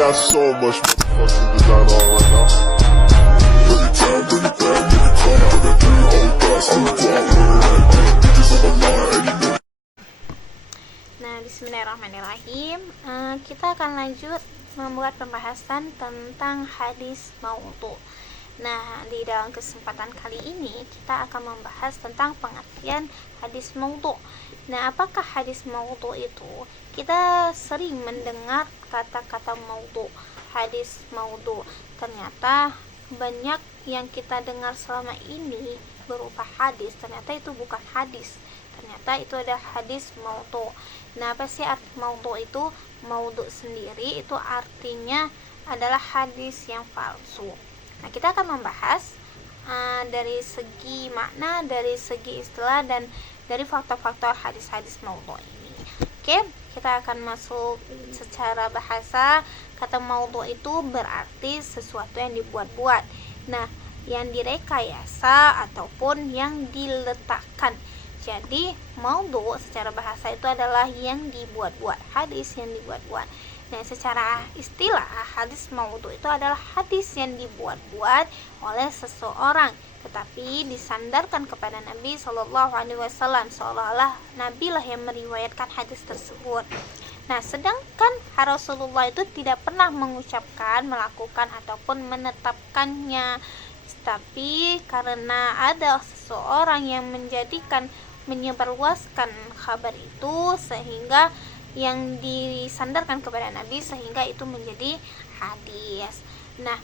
got so much motherfucking design on right now. Every time, bring it back, nigga, come out, got 3 whole thoughts, I'm the guap, bitches on my line, and you know. Nah, bismillahirrahmanirrahim. Kita akan lanjut membuat pembahasan tentang hadis maudhu. Nah, di dalam kesempatan kali ini kita akan membahas tentang pengertian hadis maudhu. Nah, apakah hadis maudhu itu? Kita sering mendengar kata-kata maudhu, hadis maudhu. Ternyata banyak yang kita dengar selama ini berupa hadis, ternyata itu bukan hadis. Ternyata itu ada hadis maudhu. Nah, apa sih arti maudhu itu? Maudhu sendiri itu artinya adalah hadis yang palsu. Nah, kita akan membahas dari segi makna, dari segi istilah, dan dari faktor-faktor hadis-hadis maudhu ini. Oke, kita akan masuk secara bahasa. Kata maudhu itu berarti sesuatu yang dibuat-buat. Nah, yang direkayasa ataupun yang diletakkan. Jadi, maudhu secara bahasa itu adalah yang dibuat-buat, hadis yang dibuat-buat. Nah, secara istilah, hadis maudhu itu adalah hadis yang dibuat-buat oleh seseorang, tetapi disandarkan kepada Nabi Shallallahu Alaihi Wasallam, seolah-olah Nabi lah yang meriwayatkan hadis tersebut. Nah, sedangkan Rasulullah itu tidak pernah mengucapkan, melakukan ataupun menetapkannya, tapi karena ada seseorang yang menyebarluaskan kabar itu, sehingga yang disandarkan kepada Nabi, sehingga itu menjadi hadis. Nah,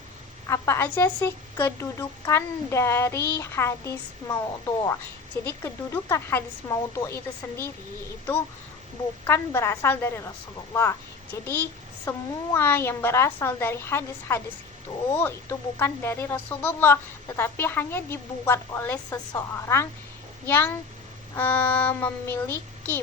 apa aja sih kedudukan dari hadis maudhu? Jadi kedudukan hadis maudhu itu sendiri itu bukan berasal dari Rasulullah. Jadi semua yang berasal dari hadis-hadis itu bukan dari Rasulullah, tetapi hanya dibuat oleh seseorang yang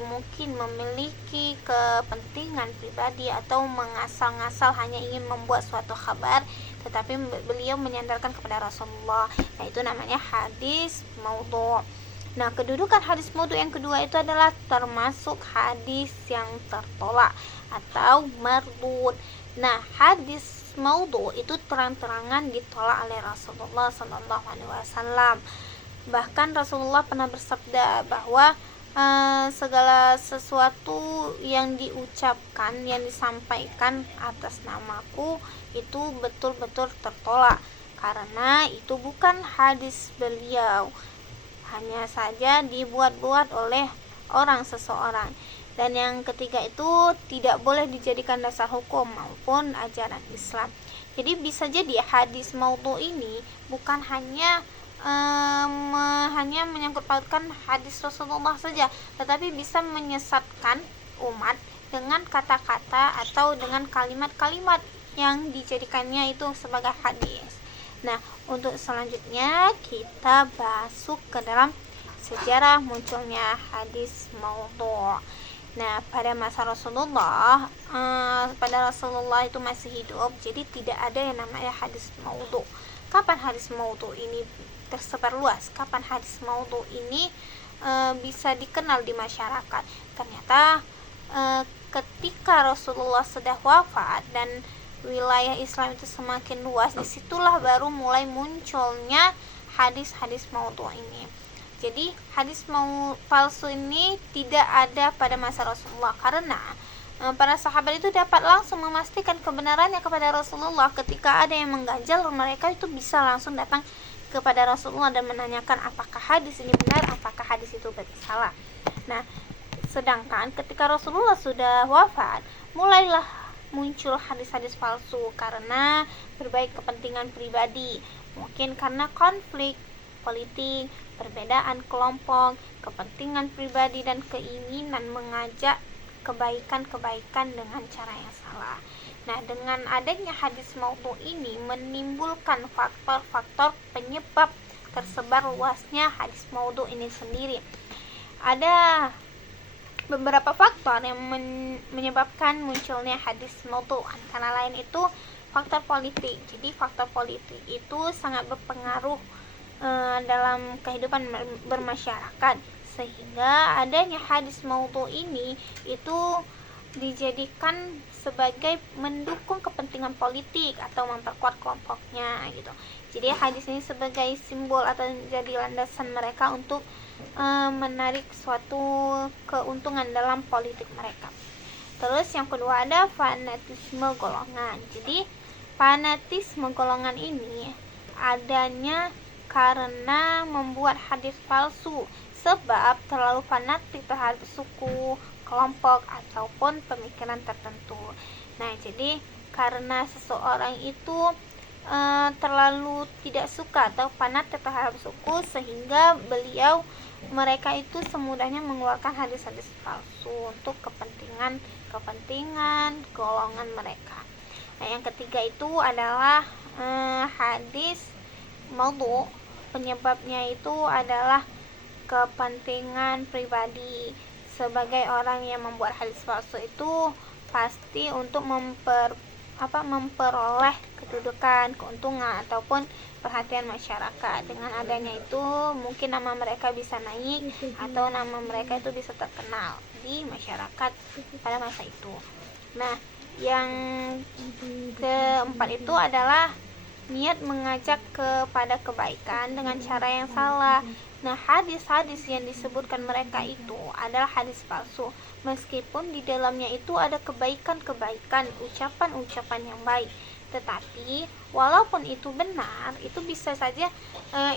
mungkin memiliki kepentingan pribadi atau mengasal-ngasal hanya ingin membuat suatu kabar, tetapi beliau menyandarkan kepada Rasulullah. Nah, itu namanya hadis maudhu. Nah, kedudukan hadis maudhu yang kedua itu adalah termasuk hadis yang tertolak atau mardud. Nah, hadis maudhu itu terang-terangan ditolak oleh Rasulullah Sallallahu Alaihi Wasallam. Bahkan Rasulullah pernah bersabda bahwa segala sesuatu yang diucapkan, yang disampaikan atas namaku itu betul-betul tertolak, karena itu bukan hadis beliau, hanya saja dibuat-buat oleh seseorang. Dan yang ketiga itu tidak boleh dijadikan dasar hukum maupun ajaran Islam. Jadi bisa jadi hadis maudhu ini bukan hanya menyangkut pautkan hadis Rasulullah saja, tetapi bisa menyesatkan umat dengan kata-kata atau dengan kalimat-kalimat yang dijadikannya itu sebagai hadis. Nah, untuk selanjutnya kita masuk ke dalam sejarah munculnya hadis maudhu. Nah, pada masa Rasulullah, pada Rasulullah itu masih hidup, jadi tidak ada yang namanya hadis maudhu. Kapan hadis maudhu ini tersebar luas? Kapan hadis maudhu ini bisa dikenal di masyarakat? Ternyata ketika Rasulullah sudah wafat dan wilayah Islam itu semakin luas, disitulah baru mulai munculnya hadis-hadis maudhu ini. Jadi hadis palsu ini tidak ada pada masa Rasulullah, karena para sahabat itu dapat langsung memastikan kebenarannya kepada Rasulullah. Ketika ada yang mengganjal, mereka itu bisa langsung datang kepada Rasulullah dan menanyakan apakah hadis ini benar, apakah hadis itu salah. Nah, sedangkan ketika Rasulullah sudah wafat, mulailah muncul hadis-hadis palsu karena berbagai kepentingan pribadi, mungkin karena konflik politik, perbedaan kelompok, kepentingan pribadi, dan keinginan mengajak kebaikan-kebaikan dengan cara yang salah. Nah, dengan adanya hadis maudhu ini menimbulkan faktor-faktor penyebab tersebar luasnya hadis maudhu ini sendiri. Ada beberapa faktor yang menyebabkan munculnya hadis maudhu, antara lain itu faktor politik. Jadi faktor politik itu sangat berpengaruh dalam kehidupan bermasyarakat, sehingga adanya hadis maudhu ini itu dijadikan sebagai mendukung kepentingan politik atau memperkuat kelompoknya gitu. Jadi hadis ini sebagai simbol atau jadi landasan mereka untuk menarik suatu keuntungan dalam politik mereka. Terus yang kedua ada fanatisme golongan. Jadi fanatisme golongan ini adanya karena membuat hadis palsu sebab terlalu fanatik terhadap suku, kelompok ataupun pemikiran tertentu. Nah, jadi karena seseorang itu terlalu tidak suka atau fanatik terhadap suku sehingga mereka itu semudahnya mengeluarkan hadis-hadis palsu untuk kepentingan golongan mereka. Nah, yang ketiga itu adalah hadis maudhu. Penyebabnya itu adalah kepentingan pribadi. Sebagai orang yang membuat hadis palsu itu pasti untuk memperoleh kedudukan, keuntungan ataupun perhatian masyarakat. Dengan adanya itu mungkin nama mereka bisa naik atau nama mereka itu bisa terkenal di masyarakat pada masa itu. Nah, yang keempat itu adalah niat mengajak kepada kebaikan dengan cara yang salah. Nah, hadis-hadis yang disebutkan mereka itu adalah hadis palsu, meskipun di dalamnya itu ada kebaikan-kebaikan, ucapan-ucapan yang baik. Tetapi walaupun itu benar, itu bisa saja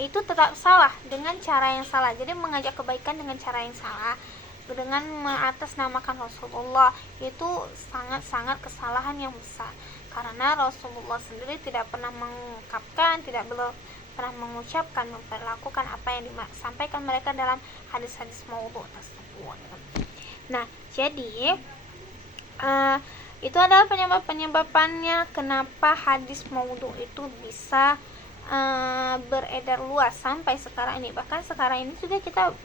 itu tetap salah dengan cara yang salah. Jadi mengajak kebaikan dengan cara yang salah, dengan mengatasnamakan Rasulullah, itu sangat-sangat kesalahan yang besar. Karena Rasulullah sendiri tidak pernah mengungkapkan, tidak pernah mengucapkan, memperlakukan apa yang disampaikan mereka dalam hadis-hadis maudhu tersebut. Nah, jadi itu adalah penyebab-penyebabnya kenapa hadis maudhu itu bisa beredar luas sampai sekarang ini. Bahkan sekarang ini juga kita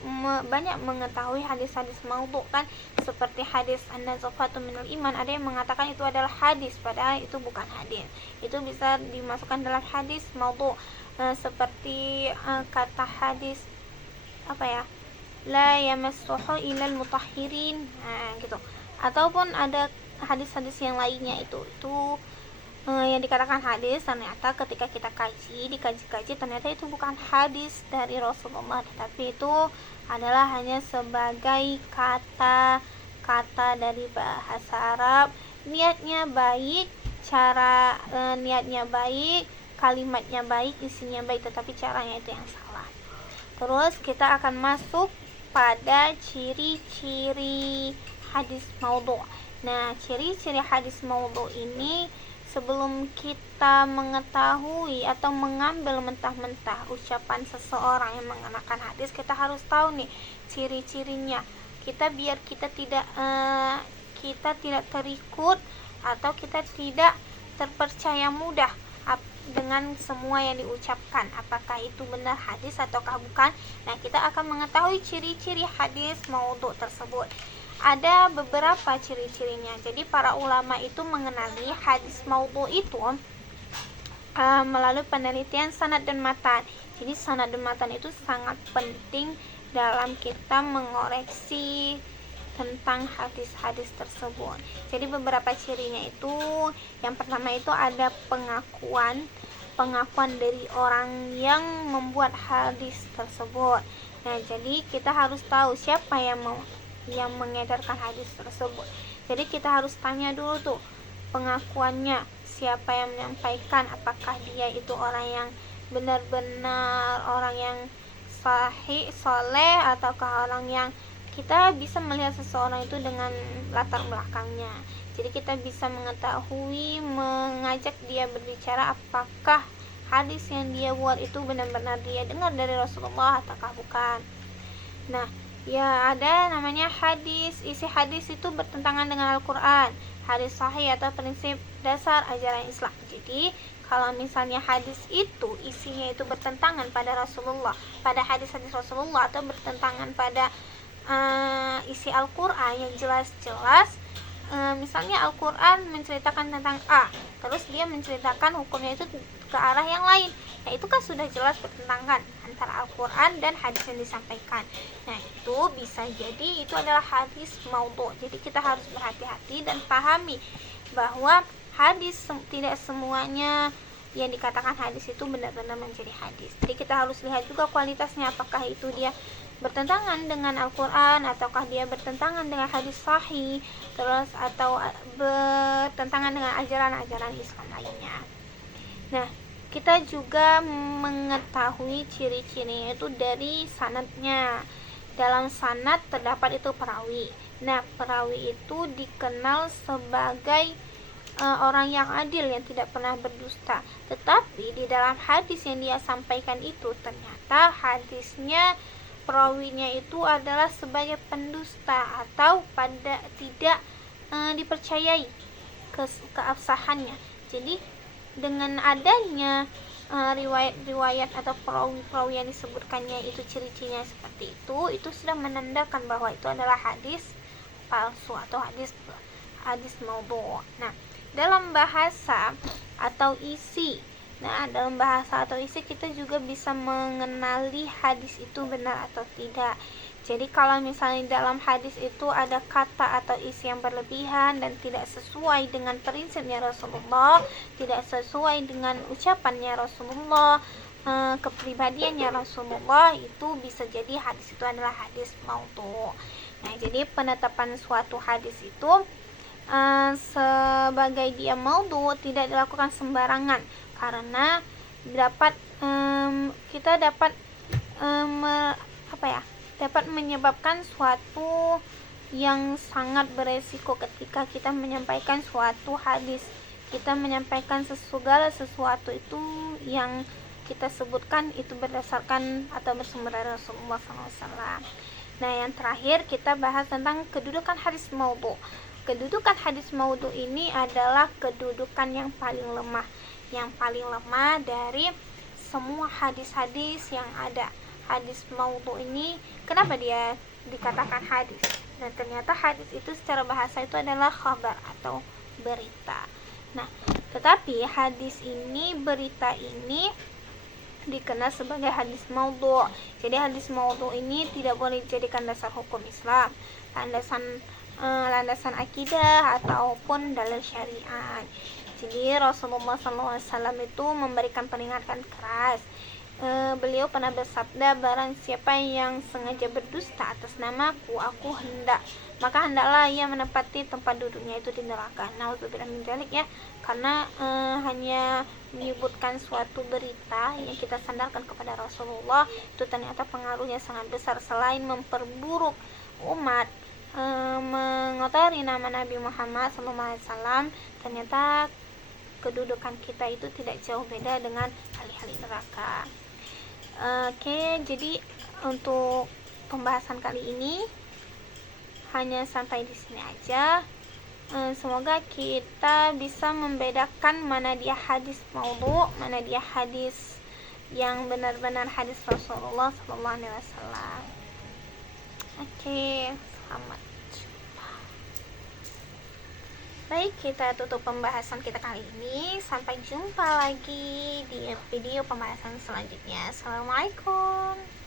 banyak mengetahui hadis-hadis maudhu kan, seperti hadis an-nazafatu minal iman. Ada yang mengatakan itu adalah hadis, padahal itu bukan hadis. Itu bisa dimasukkan dalam hadis maudhu. Seperti kata hadis la yamassuhu ilal mutahhirin, gitu. Ataupun ada hadis-hadis yang lainnya itu yang dikatakan hadis, ternyata ketika kita dikaji ternyata itu bukan hadis dari Rasulullah, tetapi itu adalah hanya sebagai kata-kata dari bahasa Arab. Niatnya baik, niatnya baik, kalimatnya baik, isinya baik, tetapi caranya itu yang salah. Terus kita akan masuk pada ciri-ciri hadis maudhu. Nah, ciri-ciri hadis maudhu ini sebelum kita mengetahui atau mengambil mentah-mentah ucapan seseorang yang mengenakan hadis, kita harus tahu nih ciri-cirinya. Biar kita tidak terikut atau kita tidak terpercaya mudah dengan semua yang diucapkan, apakah itu benar hadis ataukah bukan. Nah, kita akan mengetahui ciri-ciri hadis maudhu tersebut. Ada beberapa ciri-cirinya. Jadi para ulama itu mengenali hadis maudhu itu melalui penelitian sanad dan matan. Jadi sanad dan matan itu sangat penting dalam kita mengoreksi tentang hadis-hadis tersebut. Jadi beberapa cirinya itu, yang pertama itu ada pengakuan dari orang yang membuat hadis tersebut. Nah, jadi kita harus tahu siapa yang mengedarkan hadis tersebut. Jadi kita harus tanya dulu tuh pengakuannya, siapa yang menyampaikan, apakah dia itu orang yang benar-benar orang yang sahih, soleh, ataukah orang yang kita bisa melihat seseorang itu dengan latar belakangnya. Jadi kita bisa mengetahui, mengajak dia berbicara apakah hadis yang dia buat itu benar-benar dia dengar dari Rasulullah ataukah bukan. Nah, ya ada namanya hadis, isi hadis itu bertentangan dengan Al-Quran, hadis sahih atau prinsip dasar ajaran Islam. Jadi kalau misalnya hadis itu isinya itu bertentangan pada Rasulullah, pada hadis-hadis Rasulullah, atau bertentangan pada isi Al-Quran yang jelas-jelas misalnya Al-Quran menceritakan tentang A, terus dia menceritakan hukumnya itu ke arah yang lain. Nah, itu kan sudah jelas bertentangan antara Al-Quran dan hadis yang disampaikan. Nah, itu bisa jadi itu adalah hadis maudhu. Jadi kita harus berhati-hati dan pahami bahwa hadis tidak semuanya yang dikatakan hadis itu benar-benar menjadi hadis. Jadi kita harus lihat juga kualitasnya, apakah itu dia bertentangan dengan Al-Quran, ataukah dia bertentangan dengan hadis sahih, terus atau bertentangan dengan ajaran-ajaran Islam lainnya. Nah, kita juga mengetahui ciri-cirinya itu dari sanadnya. Dalam sanad terdapat itu perawi. Nah, perawi itu dikenal sebagai orang yang adil, yang tidak pernah berdusta. Tetapi di dalam hadis yang dia sampaikan itu ternyata hadisnya, perawinya itu adalah sebagai pendusta atau tidak dipercayai keabsahannya. Jadi dengan adanya riwayat-riwayat atau perawi-perawi yang disebutkannya itu ciri-cirinya seperti itu sudah menandakan bahwa itu adalah hadis palsu atau hadis maudhu. Nah, dalam bahasa atau isi kita juga bisa mengenali hadis itu benar atau tidak. Jadi kalau misalnya dalam hadis itu ada kata atau isi yang berlebihan dan tidak sesuai dengan prinsipnya Rasulullah, tidak sesuai dengan ucapannya Rasulullah, kepribadiannya Rasulullah, itu bisa jadi hadis itu adalah hadis maudhu. Nah, jadi penetapan suatu hadis itu sebagai dia maudhu tidak dilakukan sembarangan, karena kita dapat menyebabkan suatu yang sangat beresiko ketika kita menyampaikan suatu hadis. Kita menyampaikan segala sesuatu itu yang kita sebutkan itu berdasarkan atau bersumber dari Rasulullah SAW. Nah, yang terakhir kita bahas tentang kedudukan hadis maudhu. Kedudukan hadis maudhu ini adalah kedudukan yang paling lemah dari semua hadis-hadis yang ada. Hadis maudhu ini kenapa dia dikatakan hadis? Nah, ternyata hadis itu secara bahasa itu adalah khabar atau berita. Nah, tetapi berita ini dikenal sebagai hadis maudhu. Jadi hadis maudhu ini tidak boleh dijadikan dasar hukum Islam, landasan akidah ataupun dalil syariat. Jadi Rasulullah SAW itu memberikan peringatan keras. Beliau pernah bersabda, barang siapa yang sengaja berdusta atas namaku, maka hendaklah ia menempati tempat duduknya itu di neraka. Nauzubillah min dzalik ya, karena hanya menyebutkan suatu berita yang kita sandarkan kepada Rasulullah itu ternyata pengaruhnya sangat besar. Selain memperburuk umat, mengotori nama Nabi Muhammad SAW, ternyata kedudukan kita itu tidak jauh beda dengan ahli-ahli neraka. Oke, jadi untuk pembahasan kali ini hanya sampai di sini aja. Semoga kita bisa membedakan mana dia hadis maudhu, mana dia hadis yang benar-benar hadis Rasulullah SAW. Oke, selamat jumpa. Baik, kita tutup pembahasan kita kali ini. Sampai jumpa lagi di video pembahasan selanjutnya. Assalamualaikum.